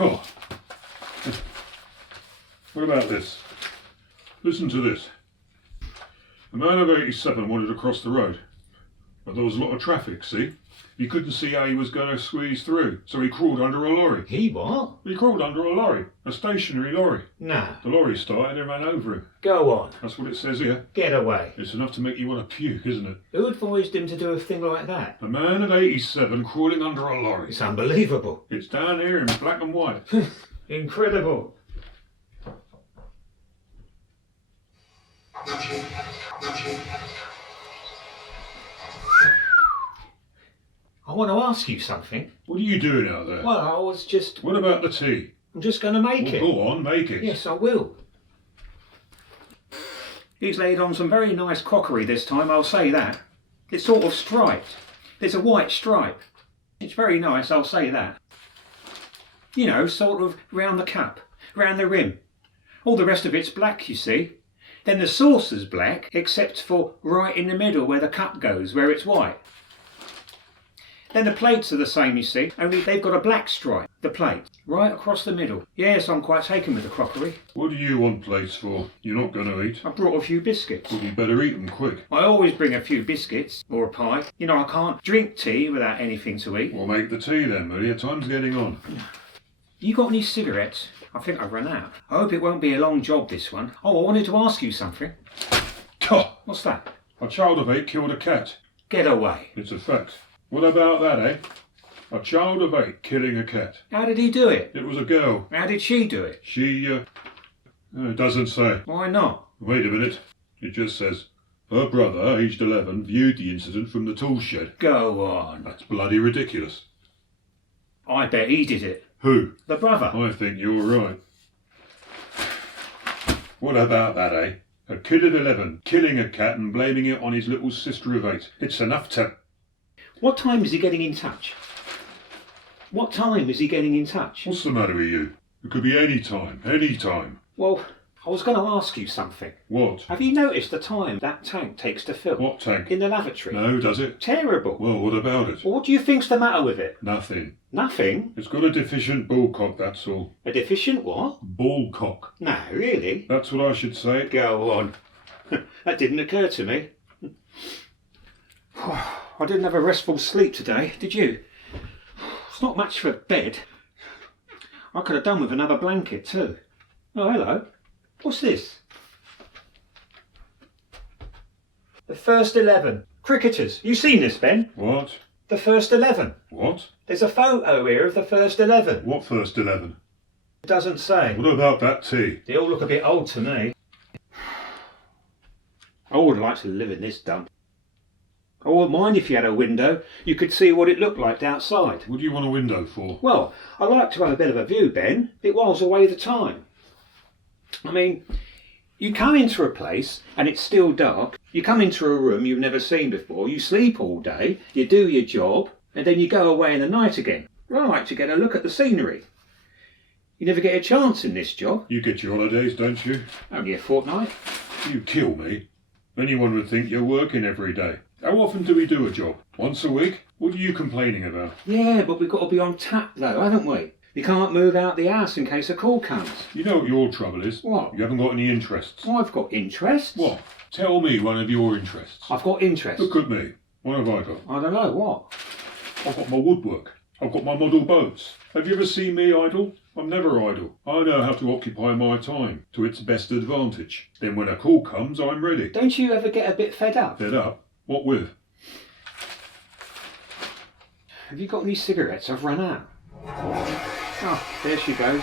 God. What about this? Listen to this. A man of 87 wanted to cross the road, but there was a lot of traffic, see? He couldn't see how he was going to squeeze through, so he crawled under a lorry. He what? He crawled under a lorry, a stationary lorry. No. The lorry started and ran over him. Go on. That's what it says here. Get away. It's enough to make you want to puke, isn't it? Who advised him to do a thing like that? A man of 87 crawling under a lorry. It's unbelievable. It's down here in black and white. Incredible. I want to ask you something. What are you doing out there? Well, I was just... What about the tea? I'm just going to make it. Go on, make it. Yes, I will. He's laid on some very nice crockery this time, I'll say that. It's sort of striped. There's a white stripe. It's very nice, I'll say that. You know, sort of round the cup, round the rim. All the rest of it's black, you see. Then the saucer's black, except for right in the middle where the cup goes, where it's white. Then the plates are the same, you see, only they've got a black stripe, the plate, right across the middle. Yes, I'm quite taken with the crockery. What do you want plates for? You're not going to eat. I brought a few biscuits. Well, you better eat them quick. I always bring a few biscuits, or a pie. You know, I can't drink tea without anything to eat. Well, make the tea then, will you? Time's getting on. You got any cigarettes? I think I've run out. I hope it won't be a long job, this one. Oh, I wanted to ask you something. Oh, What's that? a child of 8 killed a cat. Get away. It's a fact. What about that, eh? A child of 8 killing a cat. How did he do it? It was a girl. How did she do it? It doesn't say. Why not? Wait a minute. It just says, her brother, aged 11, viewed the incident from the tool shed. Go on. That's bloody ridiculous. I bet he did it. Who? The brother. I think you're right. What about that, eh? A kid of 11 killing a cat and blaming it on his little sister of 8. It's enough to... What time is he getting in touch? What time is he getting in touch? What's the matter with you? It could be any time, any time. Well, I was going to ask you something. What? Have you noticed the time that tank takes to fill? What tank? In the lavatory. No, does it? Terrible. Well, what about it? Well, what do you think's the matter with it? Nothing. Nothing? It's got a deficient ball cock, that's all. A deficient what? Ball cock. No, really? That's what I should say. Go on. That didn't occur to me. I didn't have a restful sleep today, did you? It's not much for a bed. I could have done with another blanket too. Oh, hello. What's this? The first 11. Cricketers. You seen this, Ben? What? The first 11. What? There's a photo here of the first 11. What first 11? It doesn't say. What about that tea? They all look a bit old to me. I would like to live in this dump. I wouldn't mind if you had a window. You could see what it looked like outside. What do you want a window for? Well, I like to have a bit of a view, Ben. It whiles away the time. I mean, you come into a place and it's still dark. You come into a room you've never seen before. You sleep all day. You do your job. And then you go away in the night again. Well, I like to get a look at the scenery. You never get a chance in this job. You get your holidays, don't you? Only a fortnight. You kill me. Anyone would think you're working every day. How often do we do a job? Once a week? What are you complaining about? Yeah, but we've got to be on tap though, haven't we? We can't move out the house in case a call comes. You know what your trouble is? What? You haven't got any interests. Oh, I've got interests. What? Tell me one of your interests. I've got interests. Look at me. What have I got? I don't know, what? I've got my woodwork. I've got my model boats. Have you ever seen me idle? I'm never idle. I know how to occupy my time to its best advantage. Then when a call comes, I'm ready. Don't you ever get a bit fed up? Fed up? What with? Have you got any cigarettes? I've run out. Oh, there she goes.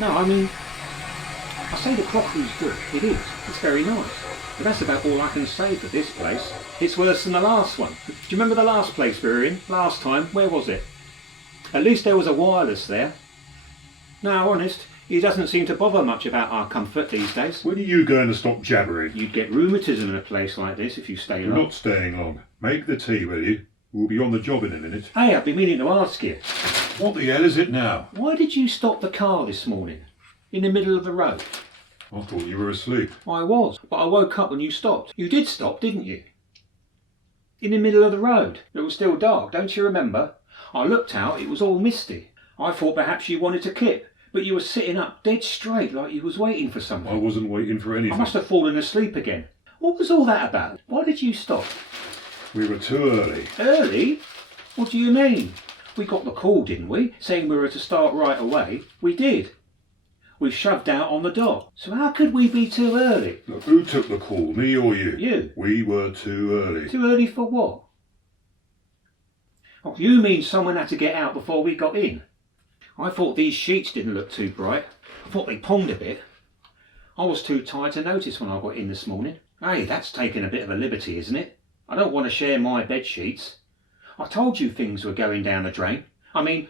No, I mean, I say the crockery's good. It is. It's very nice. But that's about all I can say for this place. It's worse than the last one. Do you remember the last place we were in? Last time? Where was it? At least there was a wireless there. No, honest, he doesn't seem to bother much about our comfort these days. When are you going to stop jabbering? You'd get rheumatism in a place like this if you stay You're long. not staying long. Make the tea, will you? We'll be on the job in a minute. Hey, I've been meaning to ask you. What the hell is it now? Why did you stop the car this morning? In the middle of the road? I thought you were asleep. I was, but I woke up when you stopped. You did stop, didn't you? In the middle of the road. It was still dark, don't you remember? I looked out, it was all misty. I thought perhaps you wanted to kip, but you were sitting up dead straight like you was waiting for I something. wasn't waiting for anything. I must have fallen asleep again. What was all that about? Why did you stop? We were too early. Early? What do you mean? We got the call, didn't we? Saying we were to start right away. We did. We shoved out on the dot. So how could we be too early? Look, who took the call, me or you? You. We were too early. Too early for what? Oh, you mean someone had to get out before we got in? I thought these sheets didn't look too bright. I thought they ponged a bit. I was too tired to notice when I got in this morning. Hey, that's taking a bit of a liberty, isn't it? I don't want to share my bed sheets. I told you things were going down the drain. I mean,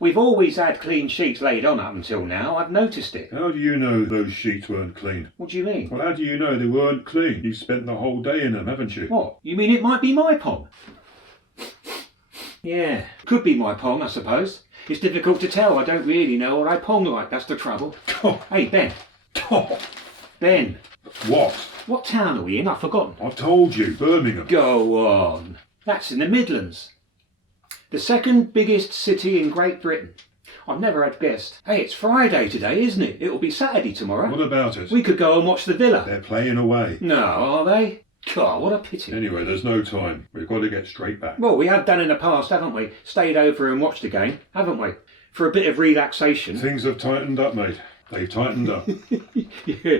we've always had clean sheets laid on up until now. I've noticed it. How do you know those sheets weren't clean? What do you mean? Well, how do you know they weren't clean? You've spent the whole day in them, haven't you? What? You mean it might be my pong? Yeah, could be my pong, I suppose. It's difficult to tell. I don't really know what I pong like, that's the trouble. Oh. Hey, Ben. Oh. Ben. What? What town are we in? I've forgotten. I've told you, Birmingham. Go on. That's in the Midlands. The second biggest city in Great Britain. I've never had guessed. Hey, it's Friday today, isn't it? It'll be Saturday tomorrow. What about it? We could go and watch the Villa. They're playing away. No, are they? God, what a pity. Anyway, there's no time. We've got to get straight back. Well, we have done in the past, haven't we? Stayed over and watched the game, haven't we? For a bit of relaxation. Things have tightened up, mate. They've tightened up. Yeah,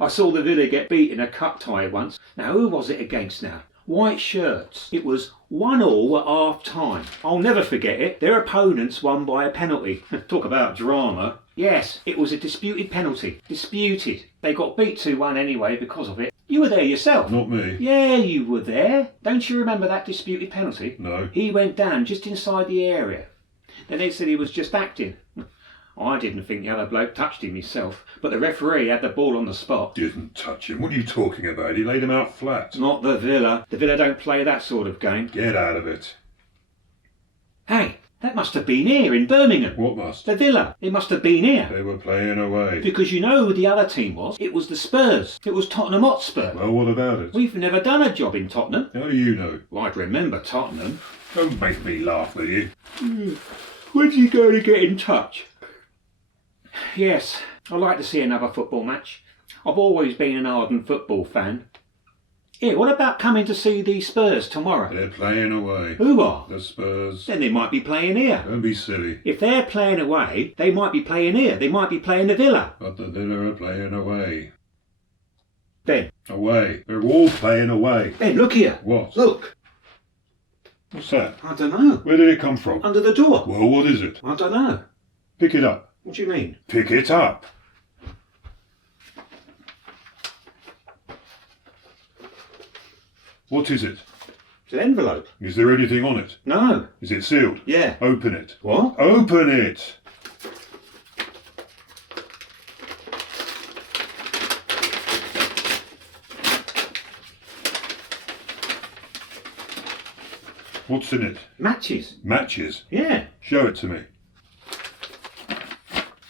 I saw the Villa get beat in a cup tie once. Now, who was it against now? White shirts. It was 1-1 at half time. I'll never forget it. Their opponents won by a penalty. Talk about drama. Yes, it was a disputed penalty. Disputed. They got beat 2-1 anyway because of it. You were there yourself. Not me. Yeah, you were there. Don't you remember that disputed penalty? No. He went down just inside the area. Then they said he was just acting. I didn't think the other bloke touched him himself, but the referee had the ball on the spot. Didn't touch him. What are you talking about? He laid him out flat. Not the Villa. The Villa don't play that sort of game. Get out of it. Hey, that must have been here in Birmingham. What must? The Villa. It must have been here. They were playing away. Because you know who the other team was? It was the Spurs. It was Tottenham Hotspur. Well, what about it? We've never done a job in Tottenham. How do you know? Well, I'd remember Tottenham. Don't make me laugh, will you? When's he going to get in touch? Yes, I'd like to see another football match. I've always been an ardent football fan. Here, what about coming to see the Spurs tomorrow? They're playing away. Who are? The Spurs. Then they might be playing here. Don't be silly. If they're playing away, they might be playing here. They might be playing the Villa. But the Villa are playing away. Ben. Away. They're all playing away. Ben, look here. What? Look. What's that? I don't know. Where did it come from? Under the door. Well, what is it? I don't know. Pick it up. What do you mean? Pick it up. What is it? It's an envelope. Is there anything on it? No. Is it sealed? Yeah. Open it. What? Open it! What's in it? Matches. Matches. Yeah. Show it to me.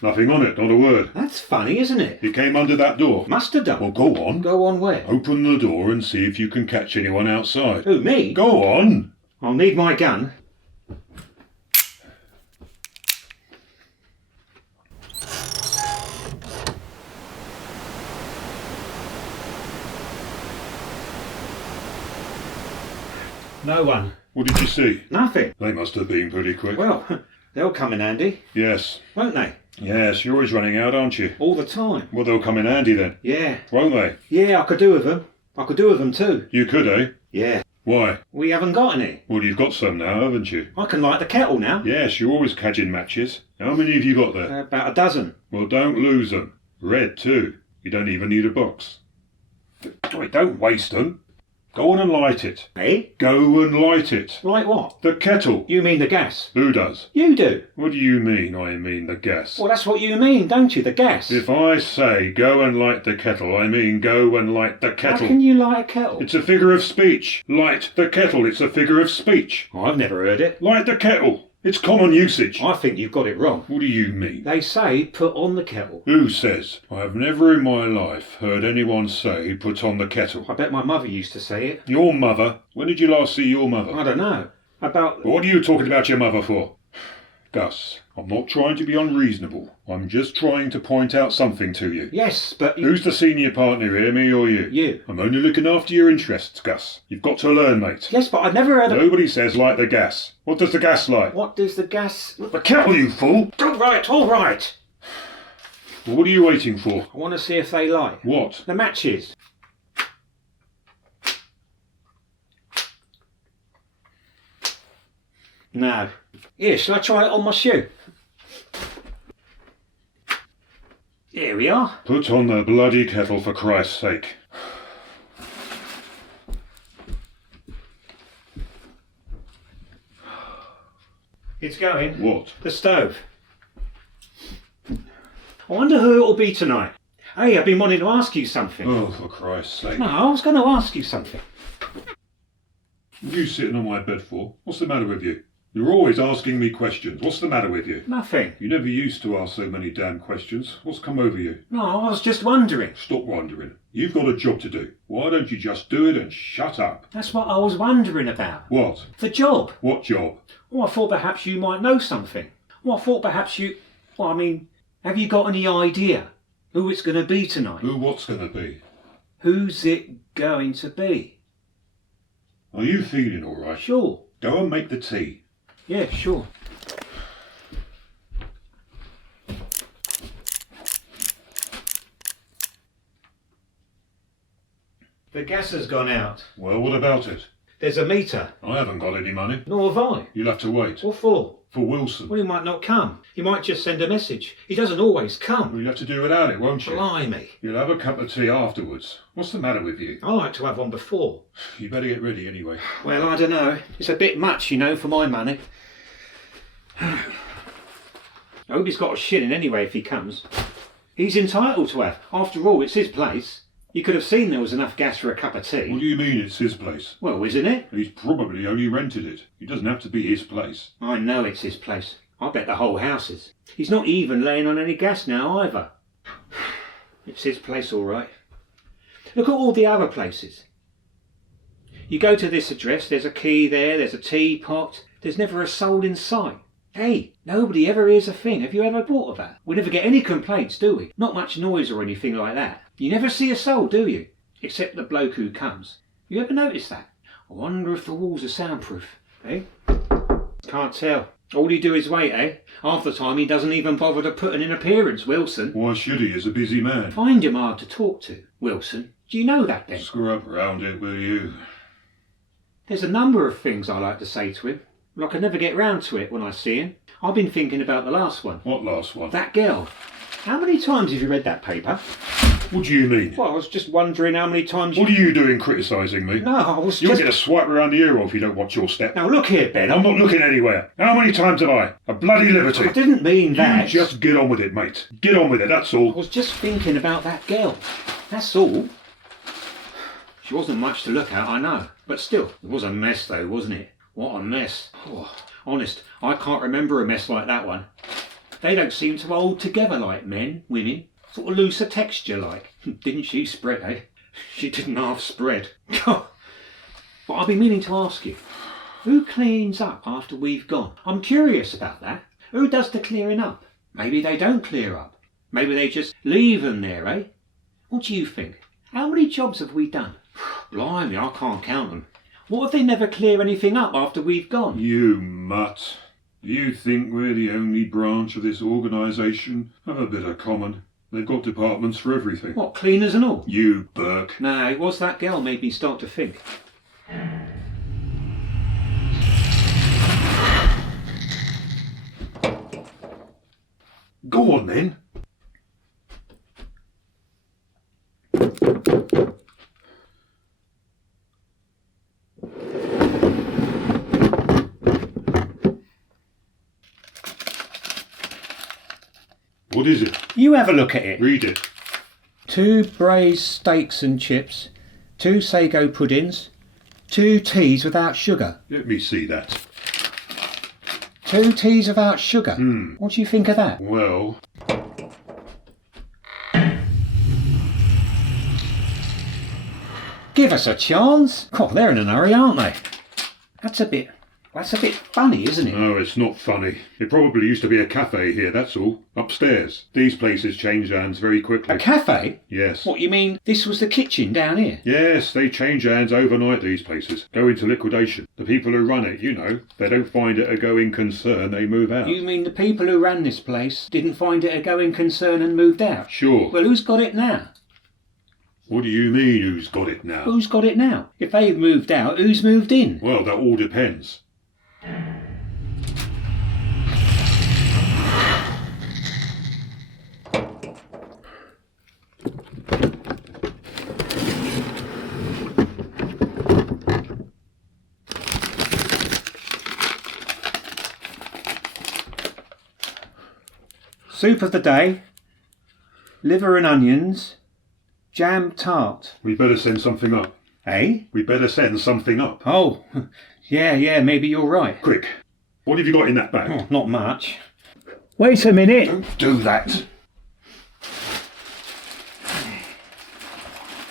Nothing on it, not a word. That's funny, isn't it? It came under that door. Must have done. Well, go on. Go on where? Open the door and see if you can catch anyone outside. Who, me? Go on. I'll need my gun. No one. What did you see? Nothing. They must have been pretty quick. Well, they'll come in handy, Yes. won't they? Yes, you're always running out, aren't you? All the time. Well, they'll come in handy then, Yeah. won't they? Yeah, I could do with them. I could do with them too. You could, eh? Yeah. Why? We haven't got any. Well, you've got some now, haven't you? I can light the kettle now. Yes, you're always cadging matches. How many have you got there? About a dozen. Well, don't lose them. Red, too. You don't even need a box. Wait, don't waste them. Go on and light it. Eh? Go and light it. Light what? The kettle. You mean the gas? Who does? You do. What do you mean, I mean the gas? Well, that's what you mean, don't you? The gas. If I say go and light the kettle, I mean go and light the How kettle. can you light a kettle? It's a figure of speech. Light the kettle. It's a figure of speech. I've never heard it. Light the kettle. It's common usage. I think you've got it wrong. What do you mean? They say put on the kettle. Who says? I've never in my life heard anyone say put on the kettle. I bet my mother used to say it. Your mother? When did you last see your mother? I don't know. About... What are you talking about your mother for? Gus, I'm not trying to be unreasonable. I'm just trying to point out something to you. Yes, but... Who's the senior partner here, me or you? You. I'm only looking after your interests, Gus. You've got to learn, mate. Yes, but I've never heard of... Nobody says light the gas. What does the gas light? What does the gas... The kettle, you fool! All right, all right. Well, what are you waiting for? I want to see if they light. What? The matches. No. Here, shall I try it on my shoe? Here we are. Put on the bloody kettle for Christ's sake. It's going. What? The stove. I wonder who it'll be tonight. Hey, I've been wanting to ask you something. Oh, for Christ's sake. No, I was going to ask you something. What are you sitting on my bed for? What's the matter with you? You're always asking me questions. What's the matter with you? Nothing. You never used to ask so many damn questions. What's come over you? No, I was just wondering. Stop wondering. You've got a job to do. Why don't you just do it and shut up? That's what I was wondering about. What? The job. What job? Well, I thought perhaps you might know something. Well, I thought perhaps you... Well, I mean, have you got any idea who it's going to be tonight? Who what's going to be? Who's it going to be? Are you feeling all right? Sure. Go and make the tea. Yeah, sure. The gas has gone out. Well, what about it? There's a meter. I haven't got any money. Nor have I. You'll have to wait. What for? For Wilson. Well, he might not come. He might just send a message. He doesn't always Well, come. you'll have to do without it, won't you? Blimey. You'll have a cup of tea afterwards. What's the matter with you? I like to have one before. You better get ready anyway. Well, I don't know. It's a bit much, you know, for my money. I hope he's got a shilling anyway if he comes. He's entitled to have. After all, it's his place. You could have seen there was enough gas for a cup of tea. What do you mean it's his place? Well, isn't it? He's probably only rented it. It doesn't have to be his place. I know it's his place. I bet the whole house is. He's not even laying on any gas now either. It's his place, all right. Look at all the other places. You go to this address, there's a key there, there's a teapot. There's never a soul in sight. Hey, nobody ever hears a thing. Have you ever thought of that? We never get any complaints, do we? Not much noise or anything like that. You never see a soul, do you? Except the bloke who comes. You ever notice that? I wonder if the walls are soundproof, eh? Can't tell. All you do is wait, eh? Half the time he doesn't even bother to put in an appearance, Wilson. Why should he? He's a busy man. Find him hard to talk to, Wilson. Do you know that then? Screw up round it, will you? There's a number of things I like to say to him. But I can never get round to it when I see him. I've been thinking about the last one. What last one? That girl. How many times have you read that paper? What do you mean? Well, I was just wondering how many times What are you doing criticising me? No, I was You'll just... get a swipe around the ear off if you don't watch your step. Now look here, Ben. I'm not looking anywhere. How many times have I? A bloody liberty. I didn't mean that. You just get on with it, mate. Get on with it, that's I all. was just thinking about that girl. That's all. She wasn't much to look at, I know. But still, it was a mess though, wasn't it? What a mess. Oh, honest, I can't remember a mess like that one. They don't seem to hold together like men, women. Sort of looser texture like. Didn't she spread, eh? She didn't half spread. But I've been meaning to ask you, who cleans up after we've gone? I'm curious about that. Who does the clearing up? Maybe they don't clear up. Maybe they just leave them there, eh? What do you think? How many jobs have we done? Blimey, I can't count them. What if they never clear anything up after we've gone? You mutt. Do you think we're the only branch of this organisation? Have a bit of common. They've got departments for everything. What, cleaners and all? You Burke. No, it was that girl made me start to think. Go on then. What is it? You have a look at it. Read it. 2 braised steaks and chips, 2 sago puddings, 2 teas without sugar. Let me see that. 2 teas without sugar. What do you think of that? Well, Give us a chance. Oh, they're in a hurry, aren't they? That's a bit That's a bit funny, isn't it? No, it's not funny. It probably used to be a cafe here, that's all. Upstairs. These places change hands very quickly. A cafe? Yes. What, you mean this was the kitchen down here? Yes, they change hands overnight, these places. Go into liquidation. The people who run it, they don't find it a going concern, they move out. You mean the people who ran this place didn't find it a going concern and moved out? Sure. Well, who's got it now? What do you mean, who's got it now? Who's got it now? If they've moved out, who's moved in? Well, that all depends. Soup of the day, liver and onions, jam tart. We better send something up. Eh? We better send something up. Oh, yeah, maybe you're right. Quick. What have you got in that bag? Oh, not much. Wait a minute. Don't do that.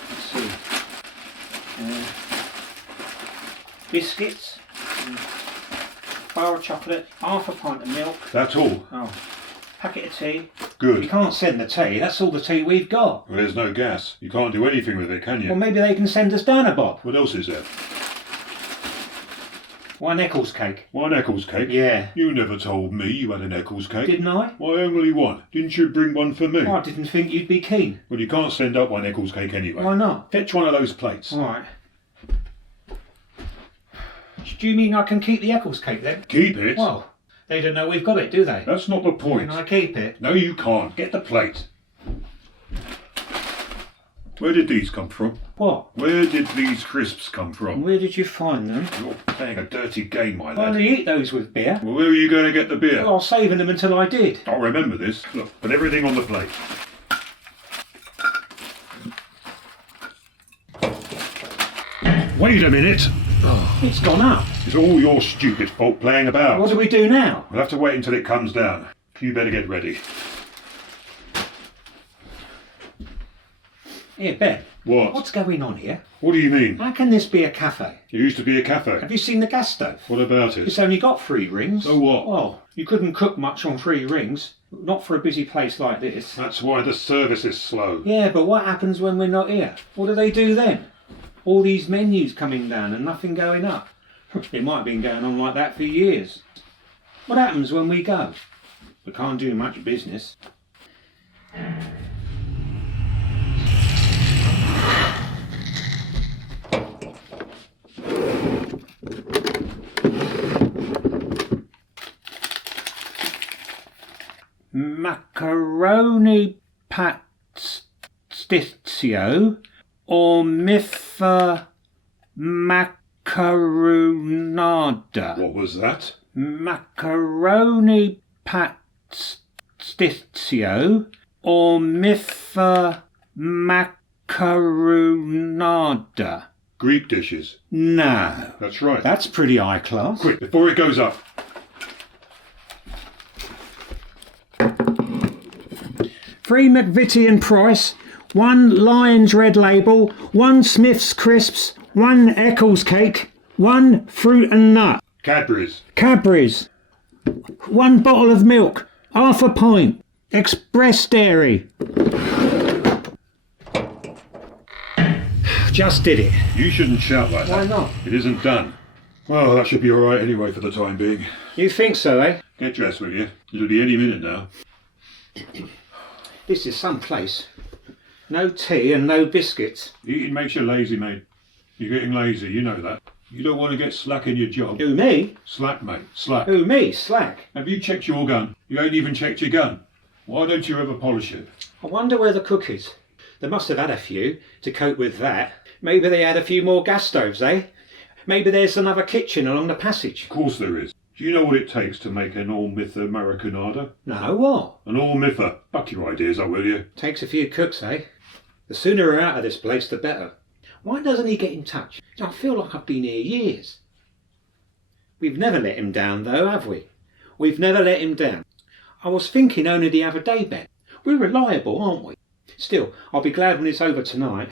Let's see. Biscuits, bar of chocolate, half a pint of milk. That's all. Oh, packet of tea. Good. You can't send the tea. That's all the tea we've got. Well, there's no gas. You can't do anything with it, can you? Well, maybe they can send us down a bob. What else is there? One Eccles cake. One Eccles cake? Yeah. You never told me you had an Eccles cake. Didn't I? Why only one? Didn't you bring one for me? Oh, I didn't think you'd be keen. Well, you can't send up one Eccles cake anyway. Why not? Fetch one of those plates. All right. Do you mean I can keep the Eccles cake then? Keep it? Well, they don't know we've got it, do they? That's not the point. Can I keep it? No, you can't. Get the plate. Where did these come from? What? Where did these crisps come from? Where did you find them? You're playing a dirty game, my I lad. only eat those with beer. Well, where are you going to get the beer? Well, I was saving them until I did. I'll remember this. Look, put everything on the plate. Wait a minute. Oh, it's gone up. It's all your stupid fault playing about. What do we do now? We'll have to wait until it comes down. You better get ready. Here, Ben. What? What's going on here? What do you mean? How can this be a cafe? It used to be a cafe. Have you seen the gas stove? What about it? It's only got 3 rings. So what? Well, you couldn't cook much on 3 rings. Not for a busy place like this. That's why the service is slow. Yeah, but what happens when we're not here? What do they do then? All these menus coming down and nothing going up. It might have been going on like that for years. What happens when we go? We can't do much business. Macaroni pasticcio or miffa macaronada. What was that? Macaroni pasticcio or miffa macaronada. Greek dishes. No. That's right. That's pretty high class. Quick, before it goes up. 3 McVitie and Price, 1 Lion's Red Label, 1 Smith's Crisps, 1 Eccles Cake, 1 Fruit and Nut. Cadbury's. Cadbury's, 1 bottle of milk, half a pint, Express Dairy. Just did it. You shouldn't shout like that. Why not? It isn't done. Well, that should be alright anyway for the time being. You think so, eh? Get dressed, will you? It'll be any minute now. This is some place. No tea and no biscuits. Eating makes you lazy, mate. You're getting lazy, you know that. You don't want to get slack in your job. Who, me? Slack, mate, slack. Who, me? Slack? Have you checked your gun? You ain't even checked your gun. Why don't you ever polish it? I wonder where the cook is. They must have had a few to cope with that. Maybe they had a few more gas stoves, eh? Maybe there's another kitchen along the passage. Of course there is. Do you know what it takes to make an all-mither Americanada? No, what? An all-mither. Buck your ideas up, will you? Takes a few cooks, eh? The sooner we're out of this place, the better. Why doesn't he get in touch? I feel like I've been here years. We've never let him down, though, have we? We've never let him down. I was thinking only the other day, Ben. We're reliable, aren't we? Still, I'll be glad when it's over tonight.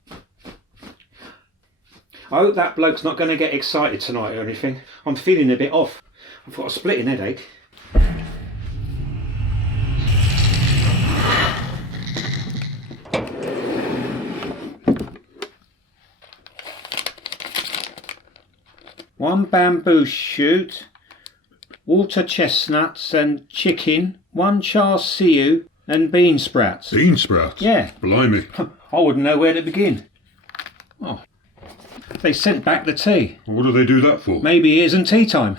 I hope that bloke's not going to get excited tonight or anything. I'm feeling a bit off. I've got a splitting headache. One bamboo shoot, water chestnuts and chicken, one char siu and bean sprouts. Bean sprouts? Yeah. Blimey. I wouldn't know where to begin. Oh, they sent back the tea. What do they do that for? Maybe it isn't tea time.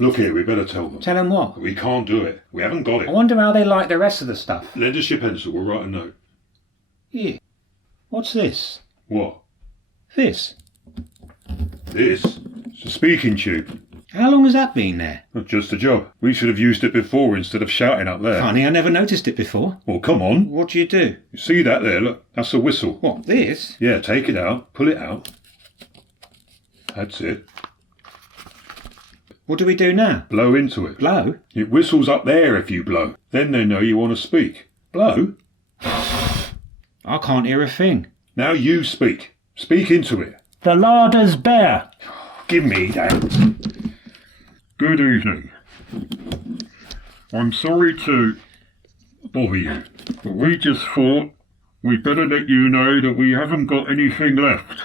Look here, we better tell them. Tell them what? We can't do it. We haven't got I it. wonder how they like the rest of the stuff. Lend us your pencil, we'll write a note. Here. What's this? What? This. This? It's a speaking tube. How long has that been there? Not just a job. We should have used it before instead of shouting up there. Funny, I never noticed it before. Well, come on. What do you do? You see that there? Look, that's a whistle. What, this? Yeah, take it out, pull it out. That's it. What do we do now? Blow into it. Blow? It whistles up there if you blow. Then they know you want to speak. Blow? I can't hear a thing. Now you speak. Speak into it. The larder's bare. Give me that. Good evening. I'm sorry to bother you, but we just thought we'd better let you know that we haven't got anything left.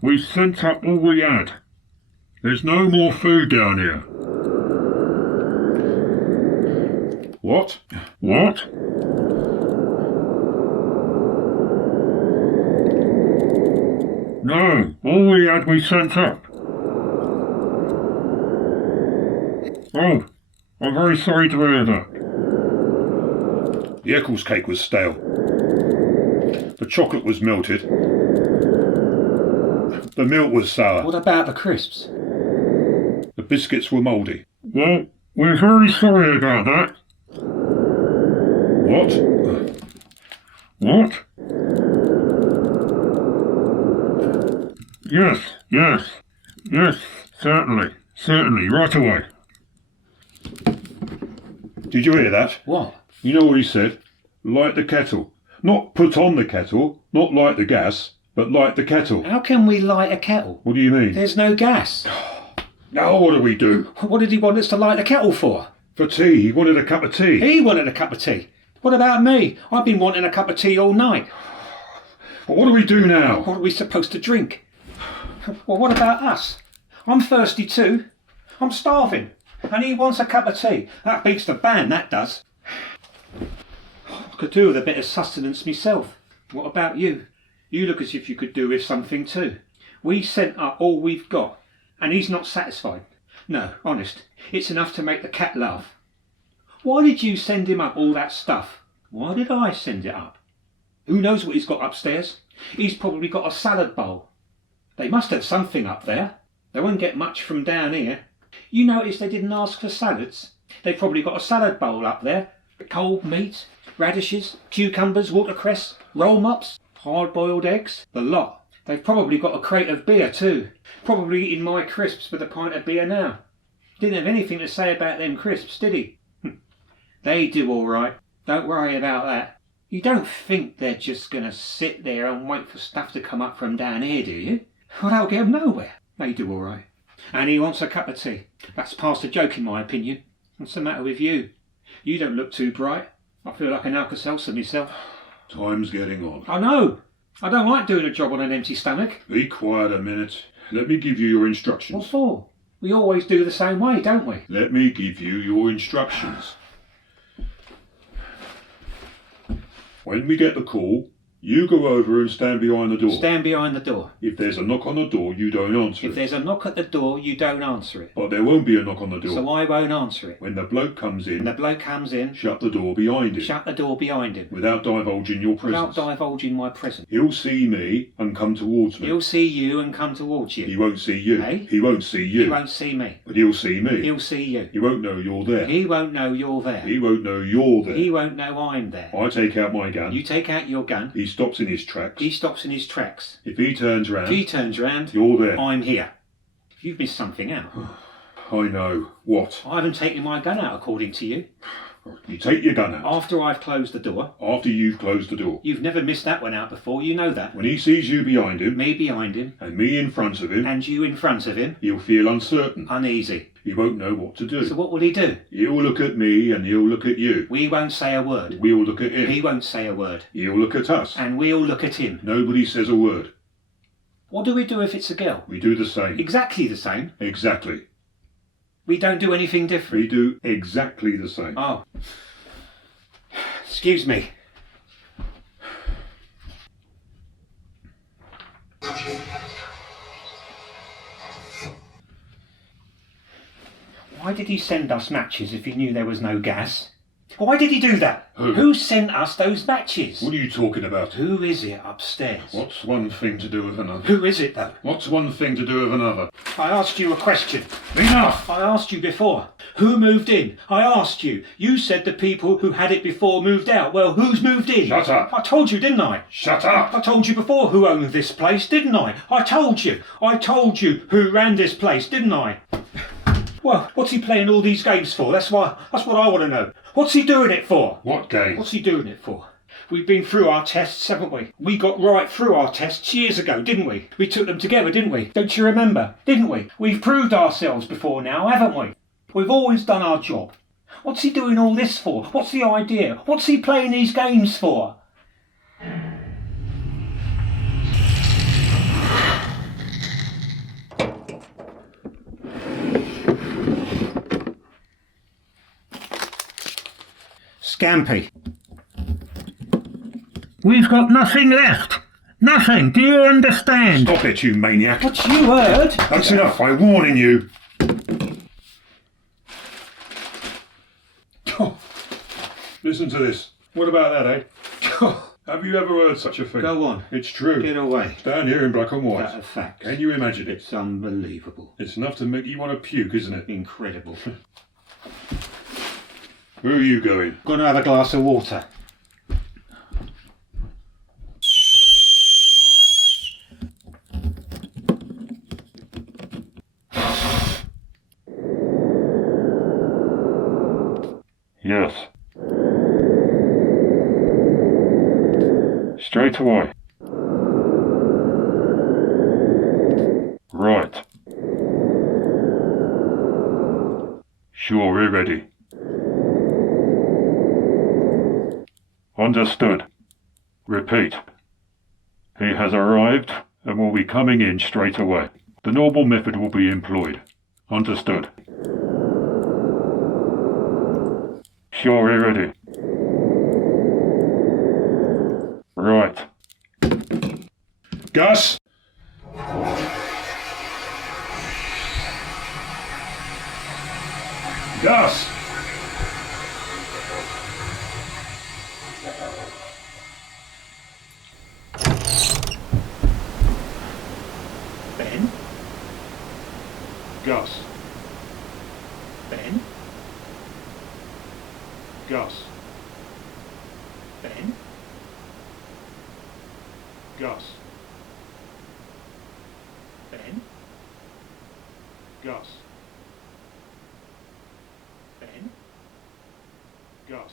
We sent up all we had. There's no more food down here. What? What? No, all we had we sent up. Oh, I'm very sorry to hear that. The Eccles cake was stale. The chocolate was melted. The milk was sour. What about the crisps? The biscuits were mouldy. Well, we're very sorry about that. What? What? Yes, certainly, right away. Did you hear that? What? You know what he said? Light the kettle. Not put on the kettle, not light the gas, but light the kettle. How can we light a kettle? What do you mean? There's no gas. Now what do we do? What did he want us to light the kettle for? For tea, he wanted a cup of tea. He wanted a cup of tea. What about me? I've been wanting a cup of tea all night. Well, what do we do now? What are we supposed to drink? Well, what about us? I'm thirsty too. I'm starving. And he wants a cup of tea. That beats the band, that does. I could do with a bit of sustenance myself. What about you? You look as if you could do with something too. We sent up all we've got, and he's not satisfied. No, honest, it's enough to make the cat laugh. Why did you send him up all that stuff? Why did I send it up? Who knows what he's got upstairs? He's probably got a salad bowl. They must have something up there. They won't get much from down here. You notice they didn't ask for salads? They've probably got a salad bowl up there. Cold meat, radishes, cucumbers, watercress, roll mops, hard-boiled eggs, the lot. They've probably got a crate of beer too. Probably eating my crisps with a pint of beer now. Didn't have anything to say about them crisps, did he? They do all right. Don't worry about that. You don't think they're just going to sit there and wait for stuff to come up from down here, do you? Well, they'll get 'em nowhere. They do all right. And he wants a cup of tea. That's past a joke in my opinion. What's the matter with you? You don't look too bright. I feel like an Alka-Seltzer myself. Time's getting on. I know. I don't like doing a job on an empty stomach. Be quiet a minute. Let me give you your instructions. What for? We always do the same way, don't we? Let me give you your instructions. When we get the call, you go over and stand behind the door. Stand behind the door. If there's a knock on the door, you don't answer If it. there's a knock at the door, you don't answer it. But there won't be a knock on the door. So I won't answer it. When the bloke comes When in, the bloke comes in, shut the door behind him. shut the door behind him. Without divulging your Without presence. divulging my presence. He'll see me and come towards me. He'll see you and come towards He you. won't see you. Eh? He won't see you. He won't see me. But he'll see me. He'll see you. He won't know you're there. He won't know you're there. He won't know you're there. He won't know I'm there. I take out my gun. You take out your gun. He stops in his tracks. He stops in his tracks. If he turns round, If he turns round, you're there. I'm here. You've missed something out. I know. What? I haven't taken my gun out according to you. You take your gun out. After I've closed the door. After you've closed the door. You've never missed that one out before, you know that. When he sees you behind him. Me behind him. And me in front of him. And you in front of him. He'll feel uncertain. Uneasy. He won't know what to do. So what will he do? He'll look at me and he'll look at you. We won't say a word. We'll look at him. He won't say a word. He'll look at us. And we'll look at him. Nobody says a word. What do we do if it's a girl? We do the same. Exactly the same. Exactly. We don't do anything different. We do exactly the same. Oh. Excuse me. Why did he send us matches if he knew there was no gas? Why did he do that? Who sent us those matches? What are you talking about? Who is it upstairs? What's one thing to do with another? Who is it though? What's one thing to do with another? I asked you a question. Enough! I asked you before. Who moved in? I asked you. You said the people who had it before moved out. Well, who's moved in? Shut up! I told you, didn't I? Shut up! I told you before who owned this place, didn't I? I told you. I told you who ran this place, didn't I? Well, what's he playing all these games for? That's what I want to know. What's he doing it for? What game? What's he doing it for? We've been through our tests, haven't we? We got right through our tests years ago, didn't we? We took them together, didn't we? Don't you remember? Didn't we? We've proved ourselves before now, haven't we? We've always done our job. What's he doing all this for? What's the idea? What's he playing these games for? Scampy. We've got nothing left. Nothing. Do you understand? Stop it, you maniac. What you heard? That's enough. I'm warning you. Listen to this. What about that, eh? Have you ever heard such a thing? Go on. It's true. Get away. It's down here in black and white. That's a fact. Can you imagine it? It's unbelievable. It's enough to make you want to puke, isn't it? Incredible. Where are you going? Gonna have a glass of water. Yes. Straight away. Right. Sure, we're ready. Understood. Repeat. He has arrived and will be coming in straight away. The normal method will be employed. Understood. Sure, we're ready. Right. Gus? Gus! Ben? Gus. Ben? Gus. Ben? Gus. Ben? Gus. Ben? Gus.